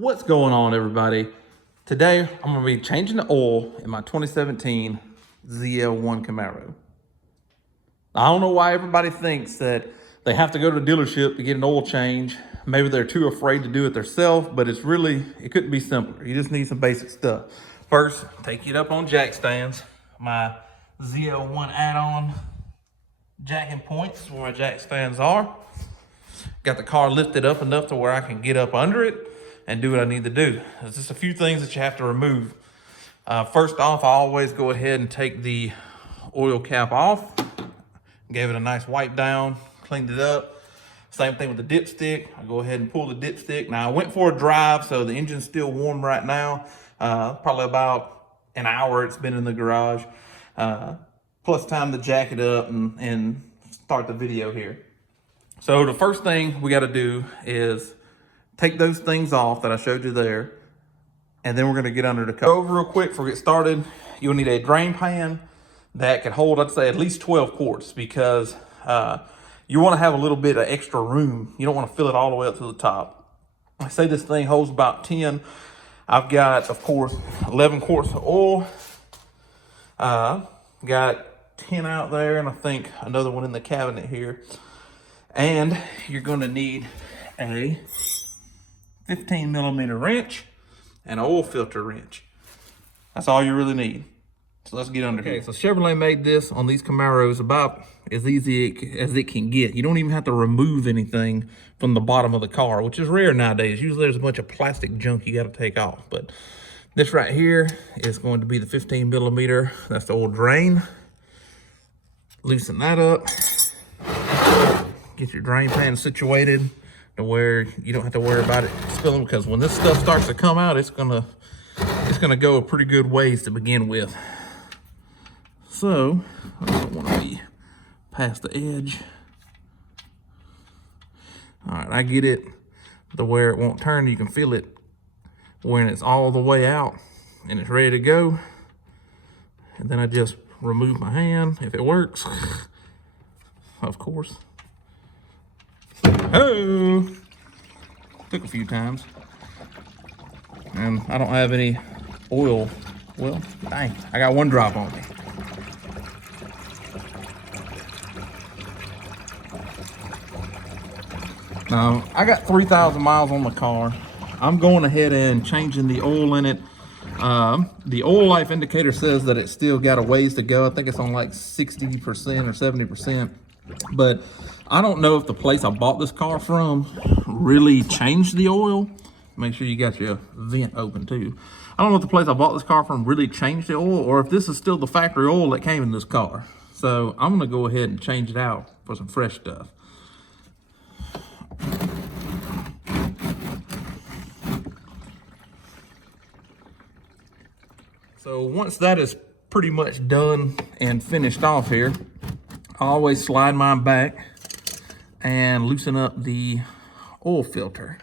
What's going on, everybody? Today I'm going to be changing the oil in my 2017 ZL1 Camaro. I don't know why everybody thinks that they have to go to the dealership to get an oil change. Maybe they're too afraid to do it themselves, but it couldn't be simpler. You just need some basic stuff. First, take it up on jack stands. My ZL1 add-on jacking points where my jack stands are. Got the car lifted up enough to where I can get up under it and do what I need to do. There's just a few things that you have to remove. First off, I always go ahead and take the oil cap off. Gave it a nice wipe down, cleaned it up. Same thing with the dipstick. I go ahead and pull the dipstick. Now I went for a drive, so the engine's still warm right now. Probably about an hour it's been in the garage. Plus time to jack it up and start the video here. So the first thing we got to do is take those things off that I showed you there, and then we're going to get under the car. Over real quick before we get started, you'll need a drain pan that can hold, I'd say, at least 12 quarts, because you want to have a little bit of extra room. You don't want to fill it all the way up to the top. I say this thing holds about 10. I've got, of course, 11 quarts of oil. Got 10 out there, and I think another one in the cabinet here. And you're going to need a 15 millimeter wrench and an oil filter wrench. That's all you really need. So let's get under here. Okay, so Chevrolet made this on these Camaros about as easy as it can get. You don't even have to remove anything from the bottom of the car, which is rare nowadays. Usually there's a bunch of plastic junk you got to take off. But this right here is going to be the 15 millimeter. That's the oil drain. Loosen that up. Get your drain pan situated to where you don't have to worry about it spilling, because when this stuff starts to come out, it's gonna go a pretty good ways to begin with. So I don't want to be past the edge. All right, I get it to where it won't turn. You can feel it when it's all the way out and it's ready to go. And then I just remove my hand if it works, of course. Oh, took a few times, and I don't have any oil. Well, dang, I got one drop on me. Now, I got 3,000 miles on the car. I'm going ahead and changing the oil in it. The oil life indicator says that it's still got a ways to go. I think it's on like 60% or 70%. But I don't know if the place I bought this car from really changed the oil. Make sure you got your vent open too. I don't know if the place I bought this car from really changed the oil, or if this is still the factory oil that came in this car. So I'm gonna go ahead and change it out for some fresh stuff. So once that is pretty much done and finished off here, I always slide mine back and loosen up the oil filter.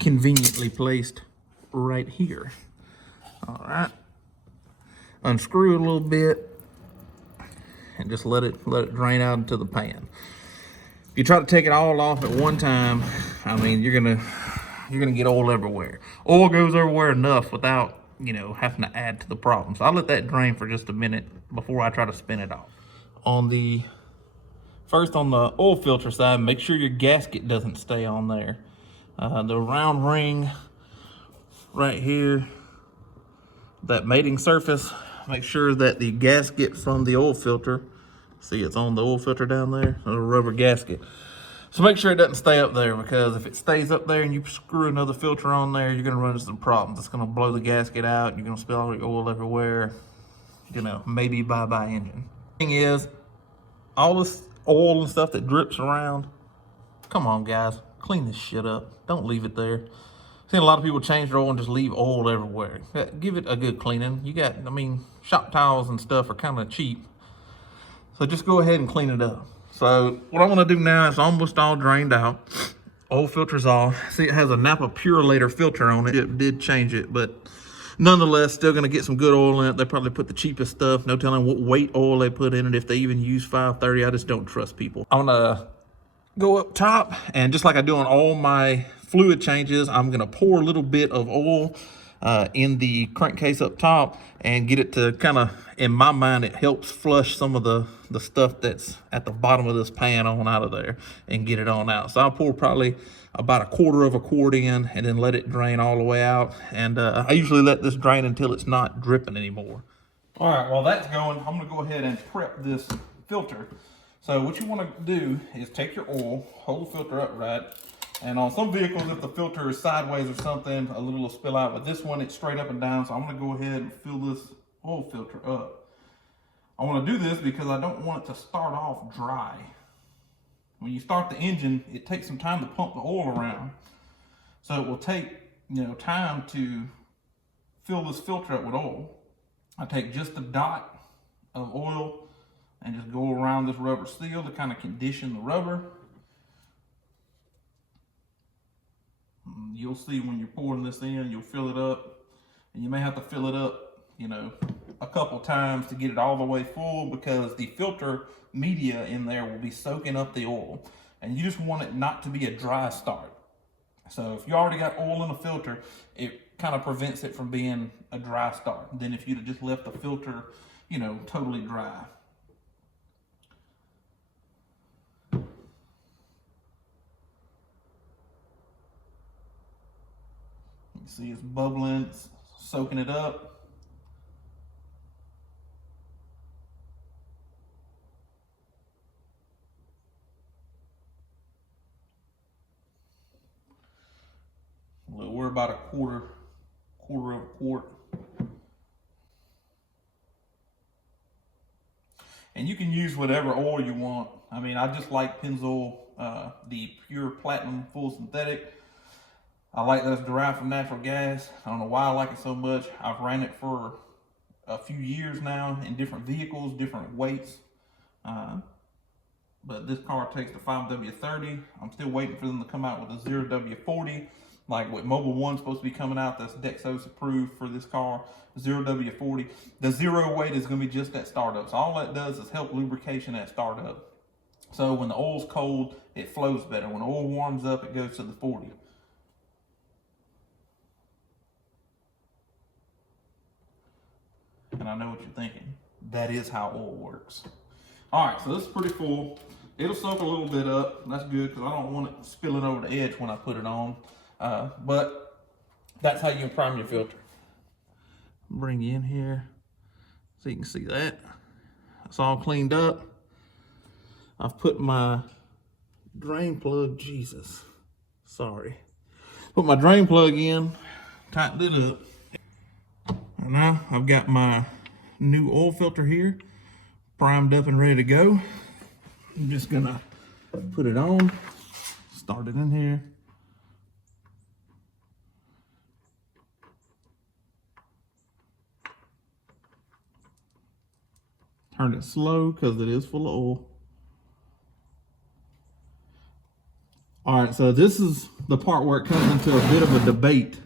Conveniently placed right here. All right, unscrew it a little bit and just let it drain out into the pan. If you try to take it all off at one time, I mean, you're gonna get oil everywhere. Oil goes everywhere enough without, having to add to the problem. So I'll let that drain for just a minute before I try to spin it off. First on the oil filter side, make sure your gasket doesn't stay on there. The round ring right here, that mating surface, make sure that the gasket from the oil filter, see it's on the oil filter down there, a rubber gasket. So make sure it doesn't stay up there, because if it stays up there and you screw another filter on there, you're gonna run into some problems. It's gonna blow the gasket out, you're gonna spill all your oil everywhere, maybe bye-bye engine. Thing is, all this oil and stuff that drips around, come on guys, clean this shit up. Don't leave it there. I've seen a lot of people change their oil and just leave oil everywhere. Give it a good cleaning. Shop towels and stuff are kind of cheap. So just go ahead and clean it up. So what I'm gonna do now is almost all drained out. Oil filter's off. See, it has a Napa Purelator filter on it. It did change it, but nonetheless, still gonna get some good oil in it. They probably put the cheapest stuff. No telling what weight oil they put in it. If they even use 530, I just don't trust people. I'm gonna go up top, and just like I do on all my fluid changes, I'm gonna pour a little bit of oil in the crankcase up top and get it to kind of, in my mind, it helps flush some of the stuff that's at the bottom of this pan on out of there and get it on out. So I'll pour probably about 1/4 of a quart in and then let it drain all the way out. And I usually let this drain until it's not dripping anymore. All right, while that's going, I'm gonna go ahead and prep this filter. So what you wanna do is take your oil, hold the filter upright, and on some vehicles, if the filter is sideways or something, a little will spill out, but this one, it's straight up and down, so I'm gonna go ahead and fill this oil filter up. I wanna do this because I don't want it to start off dry. When you start the engine, it takes some time to pump the oil around. So it will take, time to fill this filter up with oil. I take just a dot of oil and just go around this rubber seal to kind of condition the rubber. You'll see when you're pouring this in, you'll fill it up, and you may have to fill it up, a couple times to get it all the way full, because the filter media in there will be soaking up the oil, and you just want it not to be a dry start. So if you already got oil in the filter, it kind of prevents it from being a dry start. Then if you'd have just left the filter, totally dry. You see it's bubbling, it's soaking it up. We're about 1/4 of a quart. And you can use whatever oil you want. I mean, I just like pennzoil, the pure platinum full synthetic. I like that it's derived from natural gas. I don't know why I like it so much. I've ran it for a few years now in different vehicles, different weights. But this car takes the 5W30. I'm still waiting for them to come out with a 0W40. Like what Mobil 1's supposed to be coming out, that's Dexos approved for this car, 0W40. The zero weight is gonna be just at startup. So all that does is help lubrication at startup. So when the oil's cold, it flows better. When the oil warms up, it goes to the 40. And I know what you're thinking. That is how oil works. All right, so this is pretty full. It'll soak a little bit up. That's good, because I don't want it spilling over the edge when I put it on. But that's how you prime your filter. Bring you in here so you can see that. It's all cleaned up. I've put my drain plug, Put my drain plug in, tightened it up. And now I've got my new oil filter here, primed up and ready to go. I'm just gonna put it on, start it in here. Turn it slow because it is full of oil. All right, so this is the part where it comes into a bit of a debate.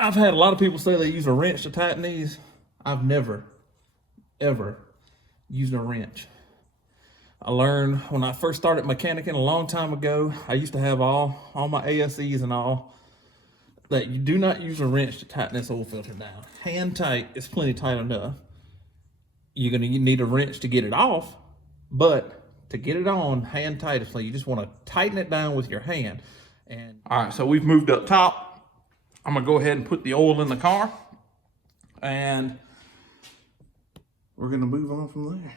I've had a lot of people say they use a wrench to tighten these. I've never, ever used a wrench. I learned when I first started mechanicking a long time ago, I used to have all my ASEs and all, that you do not use a wrench to tighten this oil filter down. Hand tight is plenty tight enough. You're gonna need a wrench to get it off, but to get it on, hand tight, so you just wanna tighten it down with your hand. And all right, so we've moved up top. I'm gonna go ahead and put the oil in the car, and we're gonna move on from there.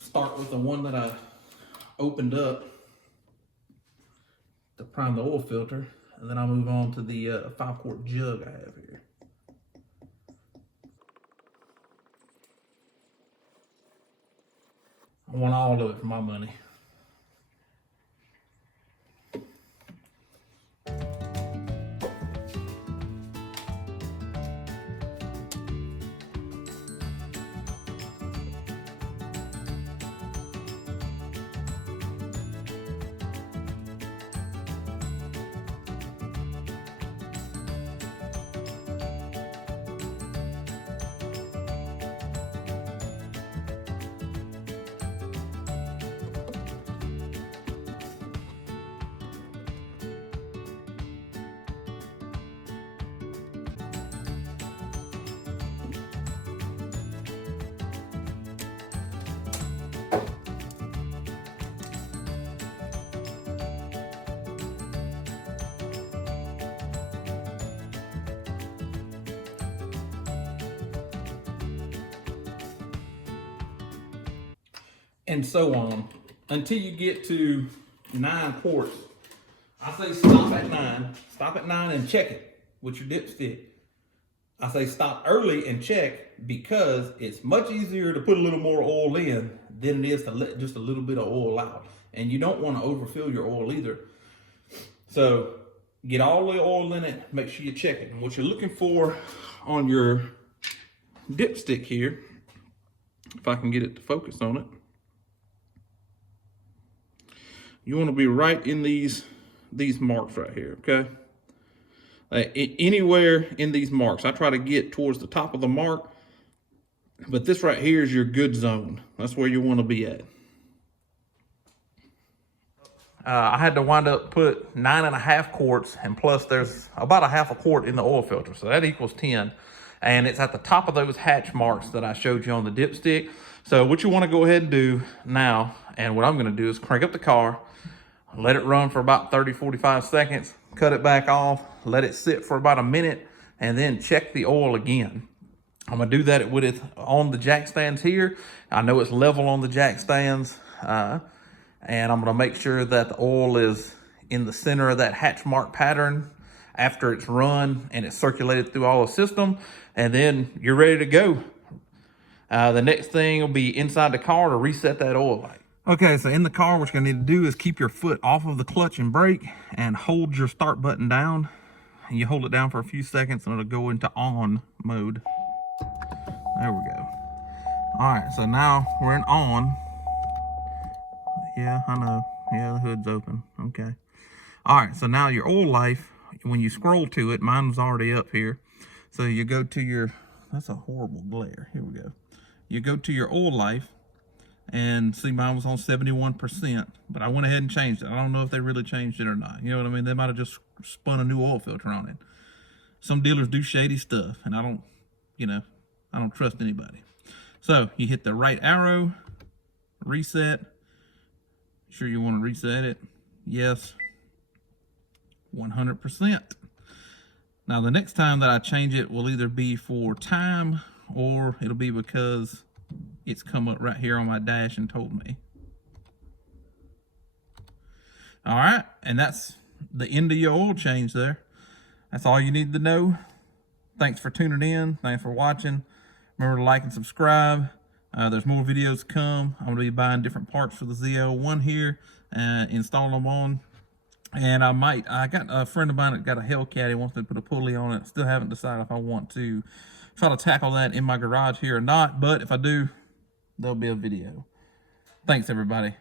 Start with the one that I opened up to prime the oil filter, and then I'll move on to the 5-quart jug I have here. I want all of it for my money. and so on until you get to 9 quarts. I say stop at 9. Stop at 9 and check it with your dipstick. I say stop early and check because it's much easier to put a little more oil in than it is to let just a little bit of oil out. And you don't want to overfill your oil either. So get all the oil in it, make sure you check it. And what you're looking for on your dipstick here, if I can get it to focus on it, you want to be right in these marks right here, okay? Anywhere in these marks. I try to get towards the top of the mark, but this right here is your good zone. That's where you want to be at. I had to wind up put 9.5 quarts, and plus there's about a half a quart in the oil filter, so that equals 10. And it's at the top of those hatch marks that I showed you on the dipstick. So what you want to go ahead and do now, and what I'm going to do is crank up the car, let it run for about 30-45 seconds, cut it back off, let it sit for about a minute, and then check the oil again. I'm going to do that with it on the jack stands here. I know it's level on the jack stands, and I'm going to make sure that the oil is in the center of that hatch mark pattern after it's run and it's circulated through all the system, and then you're ready to go. The next thing will be inside the car to reset that oil light. Okay, so in the car, what you're gonna need to do is keep your foot off of the clutch and brake and hold your start button down. And you hold it down for a few seconds and it'll go into on mode. There we go. All right, so now we're in on. Yeah, I know. Yeah, the hood's open. Okay. All right, so now your oil life, when you scroll to it, mine was already up here. So you go to your, that's a horrible glare. Here we go. You go to your oil life, and see, mine was on 71%, but I went ahead and changed it. I don't know if they really changed it or not. You know what I mean? They might have just spun a new oil filter on it. Some dealers do shady stuff, and I don't trust anybody. So you hit the right arrow, reset. Sure you want to reset it? Yes. 100%. Now the next time that I change it will either be for time or it'll be because it's come up right here on my dash and told me. All right, and that's the end of your oil change there. That's all you need to know. Thanks for tuning in. Thanks for watching. Remember to like and subscribe. There's more videos to come. I'm gonna be buying different parts for the ZL1 here and installing them on. And I got a friend of mine that got a Hellcat. He wants to put a pulley on it. Still haven't decided if I want to try to tackle that in my garage here or not. But if I do, there'll be a video. Thanks, everybody.